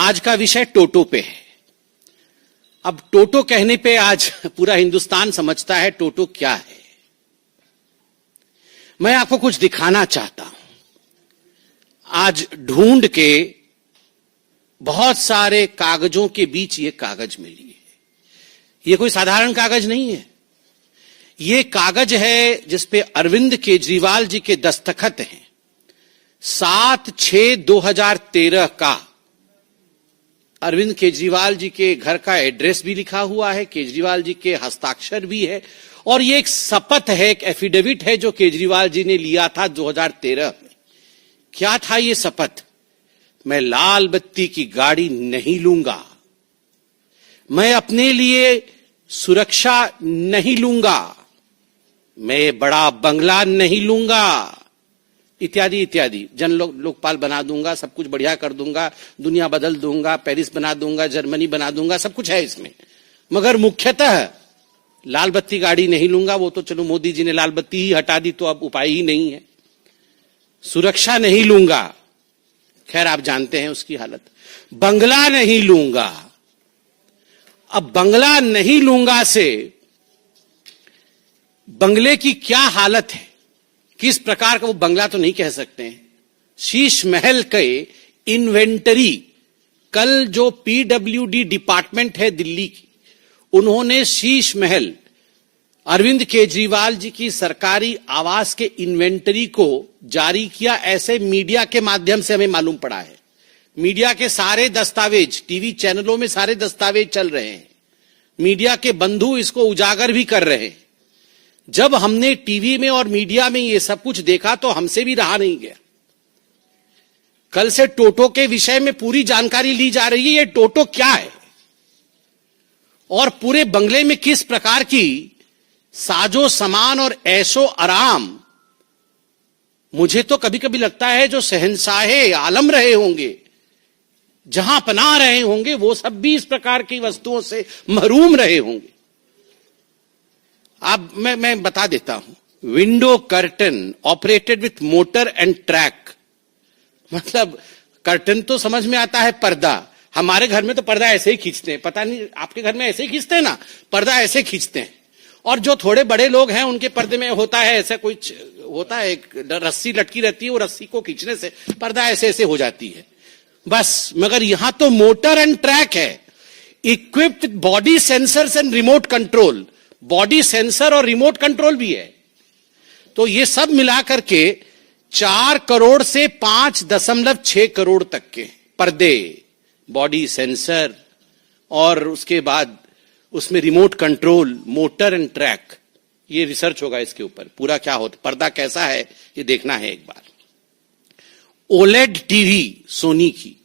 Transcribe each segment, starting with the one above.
आज का विषय टोटो पे है। अब टोटो कहने पे आज पूरा हिंदुस्तान समझता है टोटो क्या है। मैं आपको कुछ दिखाना चाहता हूं। आज ढूंढ के बहुत सारे कागजों के बीच ये कागज मिली है। ये कोई साधारण कागज नहीं है। ये कागज है जिसपे अरविंद केजरीवाल जी के दस्तखत हैं। 7/6/2013 का अरविंद केजरीवाल जी के घर का एड्रेस भी लिखा हुआ है, केजरीवाल जी के हस्ताक्षर भी है, और ये एक शपथ है, एक एफिडेविट है जो केजरीवाल जी ने लिया था 2013 में। क्या था ये शपथ? मैं लाल बत्ती की गाड़ी नहीं लूंगा, मैं अपने लिए सुरक्षा नहीं लूंगा, मैं बड़ा बंगला नहीं लूंगा, इत्यादि इत्यादि। लोकपाल बना दूंगा, सब कुछ बढ़िया कर दूंगा, दुनिया बदल दूंगा, पेरिस बना दूंगा, जर्मनी बना दूंगा, सब कुछ है इसमें। मगर मुख्यतः लाल बत्ती गाड़ी नहीं लूंगा। वो तो चलो मोदी जी ने लाल बत्ती ही हटा दी तो अब उपाय ही नहीं है। सुरक्षा नहीं लूंगा, खैर आप जानते हैं उसकी हालत। बंगला नहीं लूंगा। अब बंगला नहीं लूंगा से बंगले की क्या हालत है, किस प्रकार का वो बंगला तो नहीं कह सकते हैं। शीश महल के इन्वेंटरी, कल जो पीडब्ल्यूडी डिपार्टमेंट है दिल्ली की, उन्होंने शीश महल अरविंद केजरीवाल जी की सरकारी आवास के इन्वेंटरी को जारी किया, ऐसे मीडिया के माध्यम से हमें मालूम पड़ा है। मीडिया के सारे दस्तावेज, टीवी चैनलों में सारे दस्तावेज चल रहे हैं, मीडिया के बंधु इसको उजागर भी कर रहे हैं। जब हमने टीवी में और मीडिया में ये सब कुछ देखा तो हमसे भी रहा नहीं गया। कल से टोटो के विषय में पूरी जानकारी ली जा रही है। ये टोटो क्या है और पूरे बंगले में किस प्रकार की साजो सामान और ऐशो आराम। मुझे तो कभी कभी लगता है जो शहंशाहे आलम रहे होंगे, जहां पनाह रहे होंगे, वो सब भी इस प्रकार की वस्तुओं से महरूम रहे होंगे। अब मैं बता देता हूं। Window curtain operated with motor and track. मतलब कर्टन तो समझ में आता है, पर्दा। हमारे घर में तो पर्दा ऐसे ही खींचते हैं, पता नहीं आपके घर में ऐसे ही खींचते हैं ना, पर्दा ऐसे खींचते हैं। और जो थोड़े बड़े लोग हैं उनके पर्दे में होता है ऐसा कुछ होता है, एक रस्सी लटकी रहती है, वो रस्सी को खींचने से पर्दा ऐसे ऐसे हो जाती है बस। मगर यहां तो मोटर एंड ट्रैक है, equipped with body sensors and remote control. Body sensor और रिमोट कंट्रोल भी है। तो ये सब मिलाकर के 4 करोड़ से 5.6 करोड़ तक के पर्दे, बॉडी सेंसर और उसके बाद उसमें remote control, motor and track. ये रिसर्च होगा इसके ऊपर पूरा क्या होता, पर्दा कैसा है ये देखना है एक बार। ओलेड टीवी सोनी की,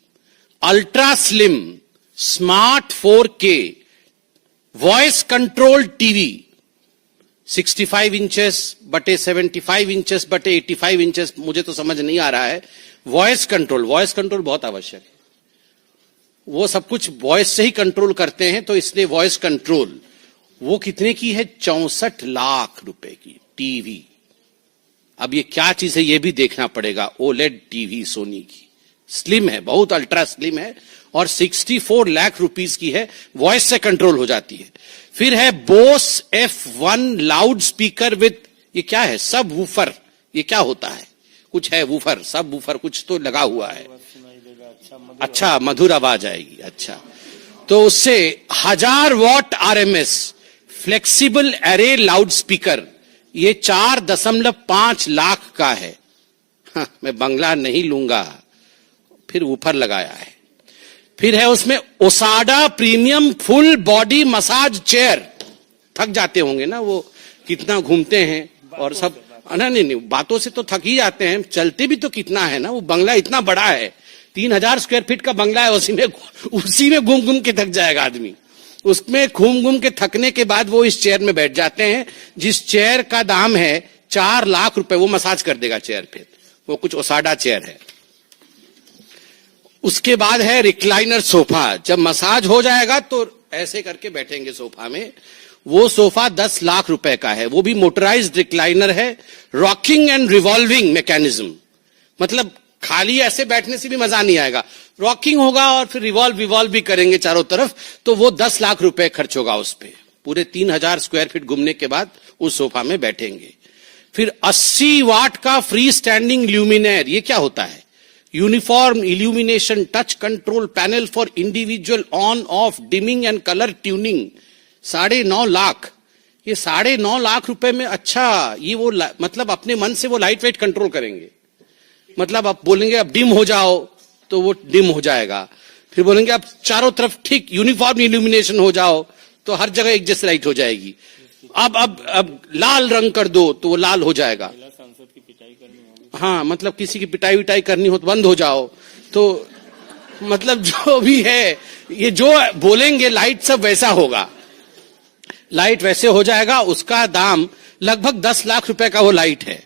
ultra slim smart 4K voice control TV, 65 inches बटे 75 इंचेस बटे 85 इंचेस। मुझे तो समझ नहीं आ रहा है। वॉइस कंट्रोल बहुत आवश्यक है। वो सब कुछ वॉइस से ही कंट्रोल करते हैं, तो इसलिए वॉइस कंट्रोल। वो कितने की है? 64 लाख रुपए की टीवी। अब ये क्या चीज है ये भी देखना पड़ेगा। ओलेड टीवी सोनी की, स्लिम है, बहुत अल्ट्रा स्लिम है और 64 लाख रुपीस की है, वॉइस से कंट्रोल हो जाती है। फिर है Bose F1 loud speaker with, ये क्या है? सब वूफर। ये क्या होता है? कुछ है वूफर, सब वूफर कुछ तो लगा हुआ है। अच्छा, मधुर आवाज आएगी। अच्छा, तो उससे 1000 what RMS flexible array loud speaker, ये 4.5 लाख का है। हाँ, मैं बंगला नहीं लूंगा। फिर ऊपर लगाया है। फिर है उसमें ओसाडा premium full body massage chair. थक जाते होंगे ना वो, कितना घूमते हैं और सब। नहीं, बातों से तो थक ही जाते हैं, चलते भी तो कितना है ना। वो बंगला इतना बड़ा है, 3000 स्क्वायर फीट का बंगला है। उसी में घूम घूम के थक जाएगा आदमी। उसमें घूम घूम के थकने के बाद वो इस चेयर में बैठ जाते हैं, जिस चेयर का दाम है 4 लाख रुपए। वो मसाज कर देगा चेयर पे। वो कुछ ओसाडा चेयर है। उसके बाद है रिक्लाइनर सोफा। जब मसाज हो जाएगा तो ऐसे करके बैठेंगे सोफा में। वो सोफा 10 लाख रुपए का है। वो भी मोटराइज्ड रिक्लाइनर है, रॉकिंग एंड रिवॉल्विंग मैकेनिज्म। मतलब खाली ऐसे बैठने से भी मजा नहीं आएगा, रॉकिंग होगा और फिर रिवॉल्व भी करेंगे चारों तरफ, तो वो 10 लाख रुपए खर्च होगा उस पे। पूरे 3000 स्क्वायर फीट घूमने के बाद उस सोफा में बैठेंगे। फिर 80 वाट का फ्री स्टैंडिंग ल्यूमिनेयर, ये क्या होता है? Uniform illumination touch control panel for individual on off dimming and colour tuning, 9.5 lakh. ये 9.5 लाख रुपए में, अच्छा ये वो मतलब अपने मन से वो लाइट वेट कंट्रोल करेंगे। मतलब आप बोलेंगे अब डिम हो जाओ तो वो डिम हो जाएगा, फिर बोलेंगे अब चारों तरफ ठीक यूनिफॉर्म इल्यूमिनेशन हो जाओ तो हर जगह एक जैसी लाइट हो जाएगी। अब लाल रंग कर दो तो वो लाल हो जाएगा। हाँ, मतलब किसी की पिटाई विटाई करनी हो तो बंद हो जाओ। तो मतलब जो भी है, ये जो बोलेंगे लाइट सब वैसा होगा, लाइट वैसे हो जाएगा। उसका दाम लगभग 10 लाख रुपए का वो लाइट है।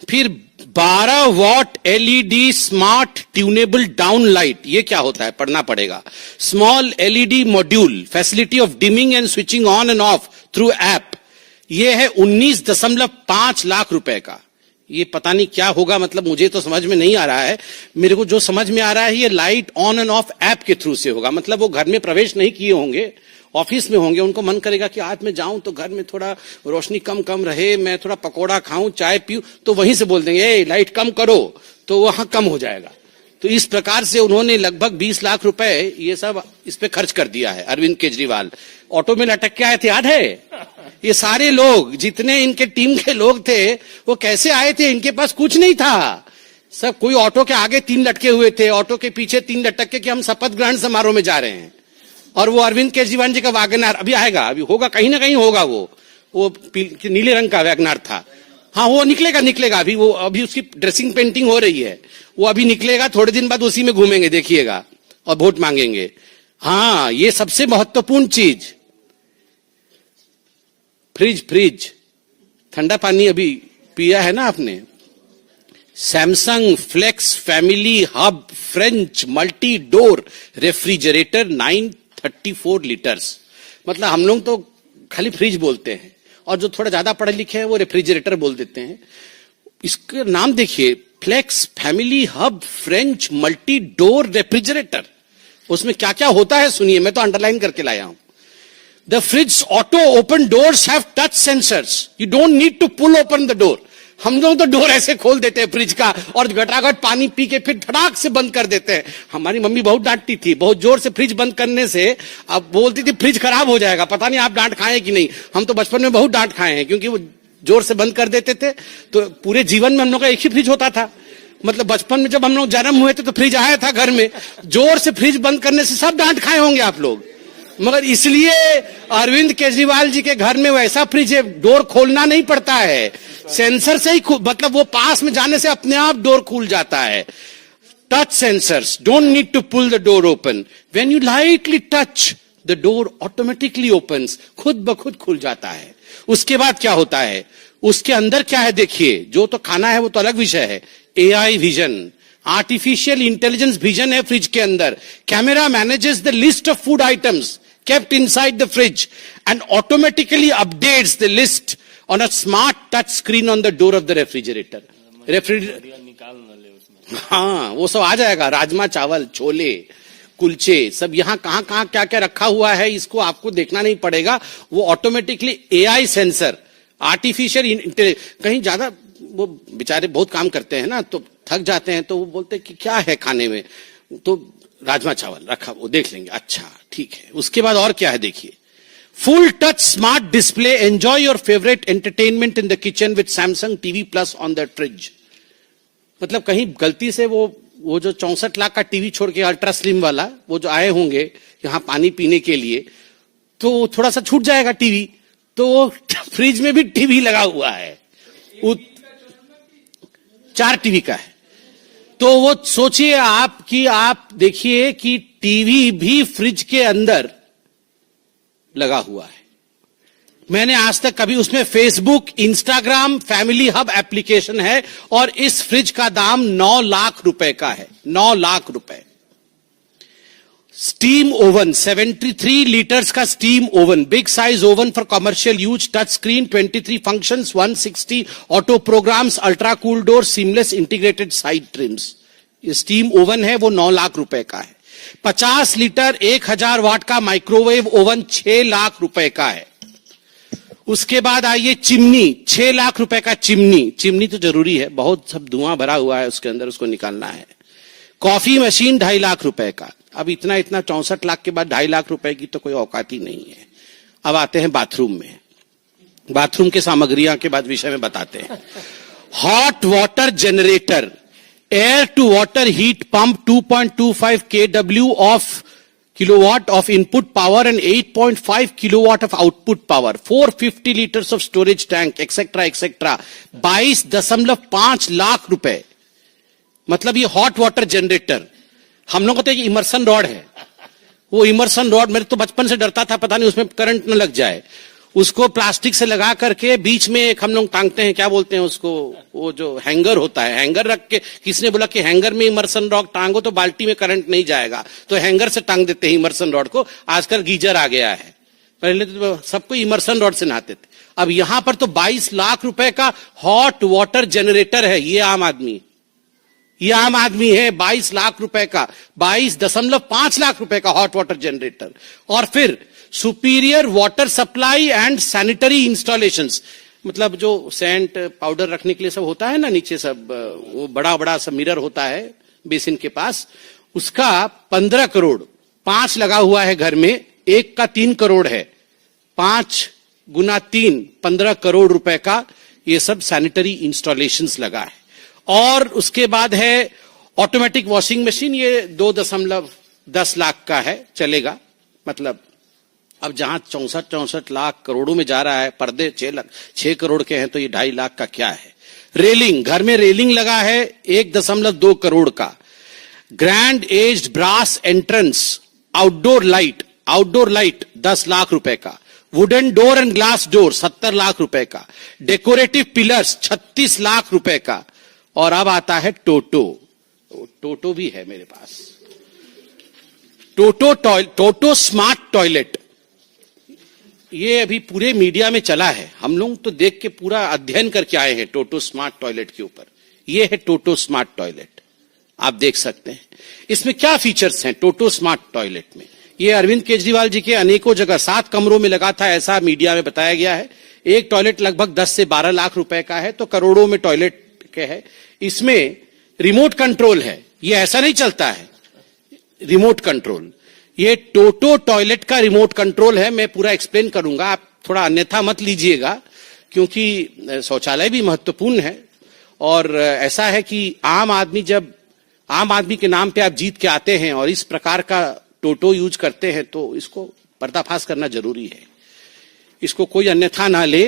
फिर 12 what LED smart tunable down light, ये क्या होता है पढ़ना पड़ेगा। Small LED module, facility of dimming and switching on end of through app, ये है 19.5 लाख रुपए का। ये पता नहीं क्या होगा, मतलब मुझे तो समझ में नहीं आ रहा है। मेरे को जो समझ में आ रहा है ये light on end of app के थ्रू से होगा। मतलब वो घर में प्रवेश नहीं किए होंगे, ऑफिस में होंगे, उनको मन करेगा कि आज मैं जाऊं तो घर में थोड़ा रोशनी कम रहे, मैं थोड़ा पकोड़ा खाऊं, चाय पीऊं, तो वहीं से बोल देंगे ए लाइट कम करो, तो वहां कम हो जाएगा। तो इस प्रकार से उन्होंने लगभग 20 लाख रुपए ये सब इस पे खर्च कर दिया है अरविंद केजरीवाल। ऑटो में लटक के आए थे, याद है? ये सारे लोग, जितने इनके टीम के लोग थे, वो कैसे आए थे? इनके पास कुछ नहीं था। सब कोई ऑटो के आगे 3 लटके हुए थे, ऑटो के पीछे 3 लटक के कि हम शपथ ग्रहण समारोह में जा रहे हैं। और वो अरविंद केजरीवाल जी का वैगनआर अभी आएगा, अभी होगा, कहीं ना कहीं होगा। वो नीले रंग का वैगनआर था। हाँ, वो निकलेगा अभी उसकी ड्रेसिंग पेंटिंग हो रही है, वो अभी निकलेगा, थोड़े दिन बाद उसी में घूमेंगे, देखिएगा, और वोट मांगेंगे। हाँ, ये सबसे महत्वपूर्ण चीज, फ्रिज, ठंडा पानी अभी पिया है ना आपने। Samsung flex family hub French multi door refrigerator 934 litres. मतलब हम लोग तो खाली फ्रिज बोलते हैं, और जो थोड़ा ज्यादा पढ़े लिखे हैं वो रेफ्रिजरेटर बोल देते हैं। इसका नाम देखिए, flex family hub French multi door refrigerator. उसमें क्या क्या होता है सुनिए, मैं तो अंडरलाइन करके लाया हूं। The fridge auto open doors have touch sensors. You don't need to pull open the door. हम लोग तो डोर ऐसे खोल देते हैं फ्रिज का, और घटाघट पानी पी के फिर धड़ाक से बंद कर देते हैं। हमारी मम्मी बहुत डांटती थी, बहुत जोर से फ्रिज बंद करने से। अब बोलती थी फ्रिज खराब हो जाएगा। पता नहीं आप डांट खाए कि नहीं, हम तो बचपन में बहुत डांट खाए हैं, क्योंकि वो जोर से बंद कर देते थे। तो पूरे जीवन में हम लोग का एक ही फ्रिज होता था। मतलब बचपन में जब हम लोग जन्म हुए थे तो फ्रिज आया था घर में, जोर से फ्रिज बंद करने से सब डांट खाए होंगे आप लोग। मगर इसलिए अरविंद केजरीवाल जी के घर में वैसा फ्रिज है, डोर खोलना नहीं पड़ता है, सेंसर से ही, मतलब वो पास में जाने से अपने आप डोर खुल जाता है। Touch sensors, don't need to pull the door open, when you lightly touch the door automatically opens, खुद ब खुद खुल जाता है। उसके बाद क्या होता है, उसके अंदर क्या है देखिए, जो तो खाना है वो तो अलग विषय है। AI vision, artificial intelligence vision है फ्रिज के अंदर। Camera manages the list of food items kept inside the fridge and automatically updates the list on a smart touch screen on the door of the refrigerator. हाँ, वो सब आ जाएगा, राजमा चावल, छोले, कुलचे, सब यहाँ कहाँ कहाँ क्या क्या रखा हुआ है, इसको आपको देखना नहीं पड़ेगा। वो automatically AI sensor, artificial intelligence. कहीं ज्यादा वो बेचारे बहुत काम करते हैं ना, तो थक जाते हैं, तो वो बोलते हैं कि क्या है खाने में, तो राजमा चावल रखा, वो देख लेंगे, अच्छा ठीक है। उसके बाद और क्या है देखिए, full touch smart display, enjoy your favourite entertainment in the kitchen with Samsung TV plus on the fridge. मतलब कहीं गलती से वो जो 64 लाख का टीवी छोड़ के अल्ट्रा स्लिम वाला, वो जो आए होंगे यहाँ पानी पीने के लिए, तो थोड़ा सा छूट जाएगा टीवी, तो फ्रिज में भी टीवी लगा हुआ है, 4 टीवी का है। तो वो सोचिए आप कि आप देखिए कि टीवी भी फ्रिज के अंदर लगा हुआ है। मैंने आज तक कभी, उसमें Facebook, Instagram, family hub application है, और इस फ्रिज का दाम 9 लाख रुपए का है, 9 लाख रुपए। स्टीम ओवन 73 लीटर्स का steam oven, big size oven for commercial use, touch screen, 23 functions, 160 auto programs, ultra cool door, seamless integrated side trims. ये स्टीम ओवन है वो 9 लाख रुपए का है। 50 लीटर 1000 वाट का माइक्रोवेव ओवन 6 लाख रुपए का है। उसके बाद आइए चिमनी, 6 लाख रुपए का चिमनी। चिमनी तो जरूरी है, बहुत सब धुआं भरा हुआ है उसके अंदर, उसको निकालना है। कॉफी मशीन 2.5 लाख रुपए का। अब इतना 64 लाख के बाद 2.5 लाख रुपए की तो कोई औकात ही नहीं है। अब आते हैं बाथरूम में। बाथरूम के सामग्रियां के बाद विषय में बताते हैं। Hot water generator, air to water heat pump, 2.25 kW of kilowatt of input power and 8.5 kilowatt of output power, 450 liters of storage tank, etc. etc. 22.5 lakh रुपए। मतलब ये हॉट वाटर जनरेटर। हम लोगों को तो ये इमर्सन रॉड है, वो इमर्सन रॉड मेरे तो बचपन से डरता था, पता नहीं उसमें करंट न लग जाए। उसको प्लास्टिक से लगा करके बीच में एक हम लोग टांगते हैं, क्या बोलते हैं उसको, वो जो हैंगर होता है, हैंगर रख के, किसने बोला कि हैंगर में इमर्सन रॉड टांगो तो बाल्टी में करंट नहीं जाएगा, तो हैंगर से टांग देते हैं इमर्सन रॉड को। आजकल गीजर आ गया है, पहले तो सबको इमर्सन रॉड से नहाते थे। अब यहां पर तो 22 लाख रुपए का हॉट वाटर जनरेटर है। ये आम आदमी है, 22 लाख रुपए का, 22.5 लाख रुपए का हॉट वाटर जनरेटर। और फिर superior water supply and sanitary installations, मतलब जो सेंट पाउडर रखने के लिए सब होता है ना नीचे, सब वो बड़ा बड़ा सब मिरर होता है बेसिन के पास, उसका 15 करोड़। 5 लगा हुआ है घर में, एक का 3 करोड़ है, 5 गुना 3 15 करोड़ रुपए का ये सब सैनिटरी इंस्टॉलेशंस लगा है। और उसके बाद है ऑटोमेटिक वॉशिंग मशीन, ये 2.10 लाख का है, चलेगा। मतलब अब जहां 64 लाख करोड़ों में जा रहा है, पर्दे 6 करोड़ के हैं, तो ये 2.5 लाख का क्या है। रेलिंग, घर में रेलिंग लगा है 1.2 करोड़ का। Grand aged brass entrance, outdoor light 10 lakh रुपए का। Wooden door and glass door 70 lakh रुपए का। डेकोरेटिव पिलर्स 36 लाख रुपए का। और अब आता है टोटो भी है मेरे पास। टोटो स्मार्ट टॉयलेट, ये अभी पूरे मीडिया में चला है, हम लोग तो देख के पूरा अध्ययन करके आए हैं टोटो स्मार्ट टॉयलेट के ऊपर। ये है टोटो स्मार्ट टॉयलेट, आप देख सकते हैं। इसमें क्या फीचर्स हैं टोटो स्मार्ट टॉयलेट में। ये अरविंद केजरीवाल जी के अनेकों जगह 7 कमरों में लगा था, ऐसा मीडिया में बताया गया है। एक टॉयलेट लगभग 10 से 12 लाख रुपए का है, तो करोड़ों में टॉयलेट के है। इसमें रिमोट कंट्रोल है, ये ऐसा नहीं चलता है, रिमोट कंट्रोल। ये टोटो टॉयलेट का रिमोट कंट्रोल है। मैं पूरा एक्सप्लेन करूंगा, आप थोड़ा अन्यथा मत लीजिएगा, क्योंकि शौचालय भी महत्वपूर्ण है। और ऐसा है कि आम आदमी के नाम पे आप जीत के आते हैं और इस प्रकार का टोटो यूज करते हैं, तो इसको पर्दाफाश करना जरूरी है। इसको कोई अन्यथा ना ले।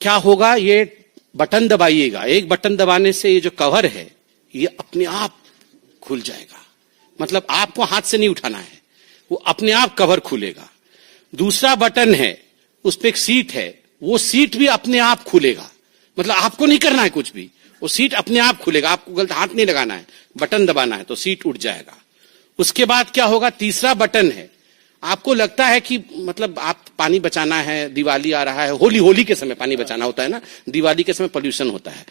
क्या होगा, ये बटन दबाइएगा, एक बटन दबाने से ये जो कवर है ये अपने आप खुल जाएगा। मतलब आपको हाथ से नहीं उठाना है, वो अपने आप कवर खुलेगा। दूसरा बटन है, उस पर एक सीट है, वो सीट भी अपने आप खुलेगा। मतलब आपको नहीं करना है कुछ भी, वो सीट अपने आप खुलेगा, आपको गलत हाथ नहीं लगाना है, बटन दबाना है तो सीट उठ जाएगा। उसके बाद क्या होगा, तीसरा बटन है, आपको लगता है कि मतलब आप पानी बचाना है, दिवाली आ रहा है, होली के समय पानी बचाना होता है ना, दिवाली के समय पोल्यूशन होता है,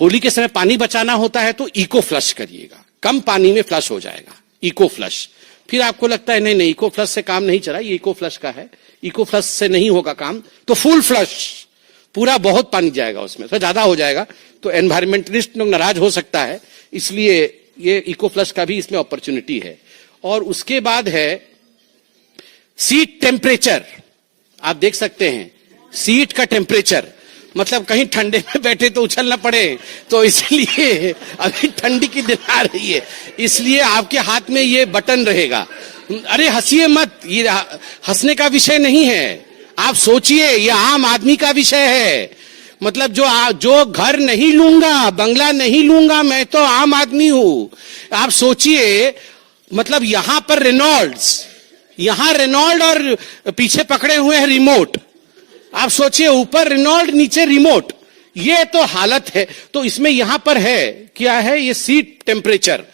होली के समय पानी बचाना होता है, तो इको फ्लश करिएगा, कम पानी में फ्लश हो जाएगा, इको फ्लश। फिर आपको लगता है नहीं इको फ्लश से काम नहीं चला, ये इको फ्लश का है, इको फ्लश से नहीं होगा काम, तो फुल फ्लश, पूरा बहुत पानी जाएगा उसमें, तो ज्यादा हो जाएगा, तो एनवायरमेंटलिस्ट लोग नाराज हो सकता है, इसलिए ये इको फ्लश का भी इसमें अपॉर्चुनिटी है। और उसके बाद है सीट टेम्परेचर, आप देख सकते हैं सीट का टेम्परेचर, मतलब कहीं ठंडे में बैठे तो उछल ना पड़े, तो इसलिए अभी ठंडी की दिन आ रही है, इसलिए आपके हाथ में ये बटन रहेगा। अरे हंसिए मत, ये हंसने का विषय नहीं है, आप सोचिए, ये आम आदमी का विषय है। मतलब जो घर नहीं लूंगा, बंगला नहीं लूंगा, मैं तो आम आदमी हूं। आप सोचिए, मतलब यहां पर रेनॉल्ड और पीछे पकड़े हुए हैं रिमोट, आप सोचिए, ऊपर रेनॉल्ड नीचे रिमोट, ये तो हालत है। तो इसमें यहां पर है क्या है, ये सीट टेम्परेचर,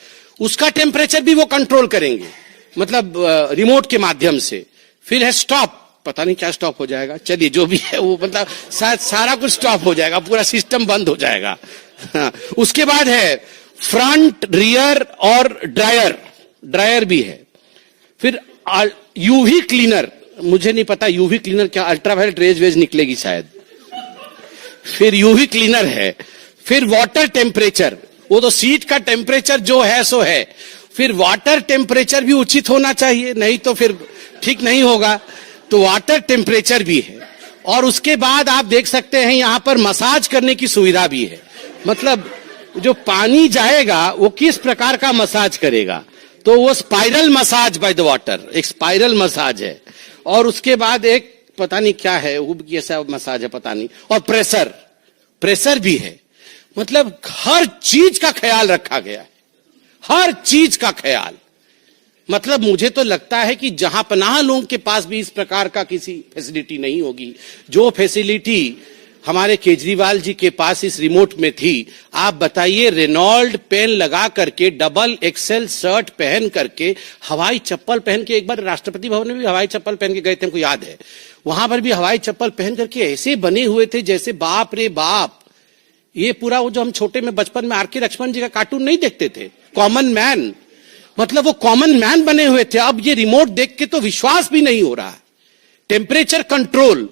उसका टेम्परेचर भी वो कंट्रोल करेंगे, मतलब रिमोट के माध्यम से। फिर है स्टॉप, पता नहीं क्या स्टॉप हो जाएगा, चलिए जो भी है वो, मतलब सारा कुछ स्टॉप हो जाएगा, पूरा सिस्टम बंद हो जाएगा। हाँ, उसके बाद है फ्रंट, रियर और ड्रायर भी है। फिर यूवी क्लीनर, मुझे नहीं पता यूवी क्लीनर क्या, अल्ट्रावायलेट रेज वेज निकलेगी शायद। फिर यूवी क्लीनर है। फिर वाटर टेम्परेचर, वो तो सीट का टेम्परेचर जो है सो है। फिर वाटर टेम्परेचर भी उचित होना चाहिए, नहीं तो फिर ठीक नहीं होगा, तो वाटर टेम्परेचर भी है। और उसके बाद आप देख सकते हैं यहां पर मसाज करने की सुविधा भी है, मतलब जो पानी जाएगा वो किस प्रकार का मसाज करेगा, तो वो spiral massage by the water, एक स्पाइरल मसाज है। और उसके बाद एक पता नहीं क्या है, वो कैसा मसाज है पता नहीं। और प्रेशर भी है, मतलब हर चीज का ख्याल रखा गया है, हर चीज का ख्याल। मतलब मुझे तो लगता है कि जहां पनाह लोगों के पास भी इस प्रकार का किसी फैसिलिटी नहीं होगी, जो फैसिलिटी हमारे केजरीवाल जी के पास इस रिमोट में थी। आप बताइए, रेनॉल्ड पेन लगा करके, डबल एक्सेल शर्ट पहन करके, हवाई चप्पल पहन के, एक बार राष्ट्रपति भवन में भी हवाई चप्पल पहन के गए थे, हमको याद है, वहां पर भी हवाई चप्पल पहन करके ऐसे बने हुए थे जैसे बाप रे बाप। ये पूरा वो जो हम छोटे में बचपन में आर.के. लक्ष्मण जी का कार्टून नहीं देखते थे, कॉमन मैन, मतलब वो कॉमन मैन बने हुए थे। अब ये रिमोट देख के तो विश्वास भी नहीं हो रहा है। टेम्परेचर कंट्रोल,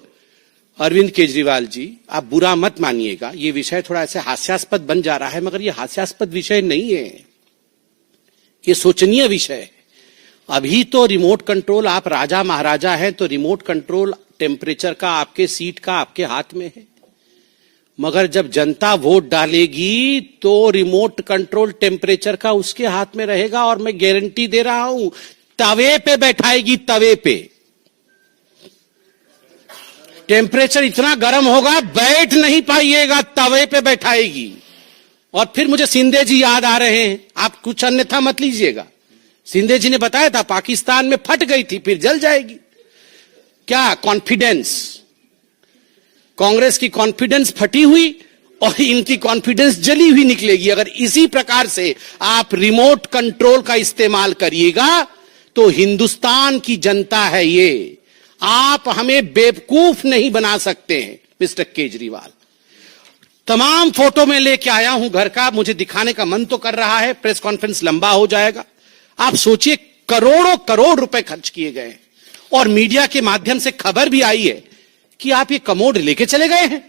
अरविंद केजरीवाल जी आप बुरा मत मानिएगा, ये विषय थोड़ा ऐसे हास्यास्पद बन जा रहा है, मगर ये हास्यास्पद विषय नहीं है, ये सोचनीय विषय है। अभी तो रिमोट कंट्रोल, आप राजा महाराजा हैं तो रिमोट कंट्रोल टेम्परेचर का आपके सीट का आपके हाथ में है, मगर जब जनता वोट डालेगी तो रिमोट कंट्रोल टेम्परेचर का उसके हाथ में रहेगा। और मैं गारंटी दे रहा हूं, तवे पे बैठाएगी, तवे पे टेम्परेचर इतना गर्म होगा बैठ नहीं पाइएगा, तवे पे बैठाएगी। और फिर मुझे सिंधे जी याद आ रहे हैं, आप कुछ अन्यथा मत लीजिएगा। सिंधे जी ने बताया था पाकिस्तान में फट गई थी, फिर जल जाएगी। क्या कॉन्फिडेंस, कांग्रेस की कॉन्फिडेंस फटी हुई और इनकी कॉन्फिडेंस जली हुई निकलेगी। अगर इसी प्रकार से आप रिमोट कंट्रोल का इस्तेमाल करिएगा तो हिंदुस्तान की जनता है ये, आप हमें बेवकूफ नहीं बना सकते हैं मिस्टर केजरीवाल। तमाम फोटो में लेके आया हूं घर का, मुझे दिखाने का मन तो कर रहा है, प्रेस कॉन्फ्रेंस लंबा हो जाएगा। आप सोचिए, करोड़ों करोड़ रुपए खर्च किए गए और मीडिया के माध्यम से खबर भी आई है कि आप ये कमोड लेके चले गए हैं,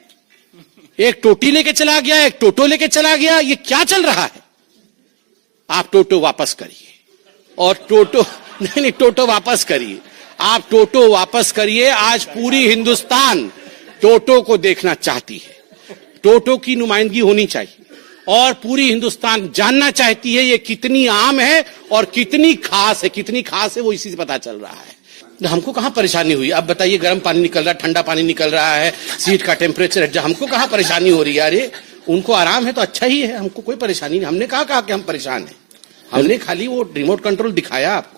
एक टोटी लेके चला गया, एक टोटो लेके चला गया, ये क्या चल रहा है? आप टोटो वापस करिए, और टोटो नहीं, टोटो वापस करिए, आप टोटो वापस करिए। आज पूरी हिंदुस्तान टोटो को देखना चाहती है, टोटो की नुमाइंदगी होनी चाहिए, और पूरी हिंदुस्तान जानना चाहती है ये कितनी आम है और कितनी खास है। कितनी खास है वो इसी से पता चल रहा है। हमको कहां परेशानी हुई? अब बताइए, गर्म पानी निकल रहा है, ठंडा पानी निकल रहा है, सीट का टेम्परेचर है, हमको कहां परेशानी हो रही है? अरे उनको आराम है तो अच्छा ही है, हमको कोई परेशानी नहीं। हमने कहा कि हम परेशान हैं, हमने खाली वो रिमोट कंट्रोल दिखाया आपको।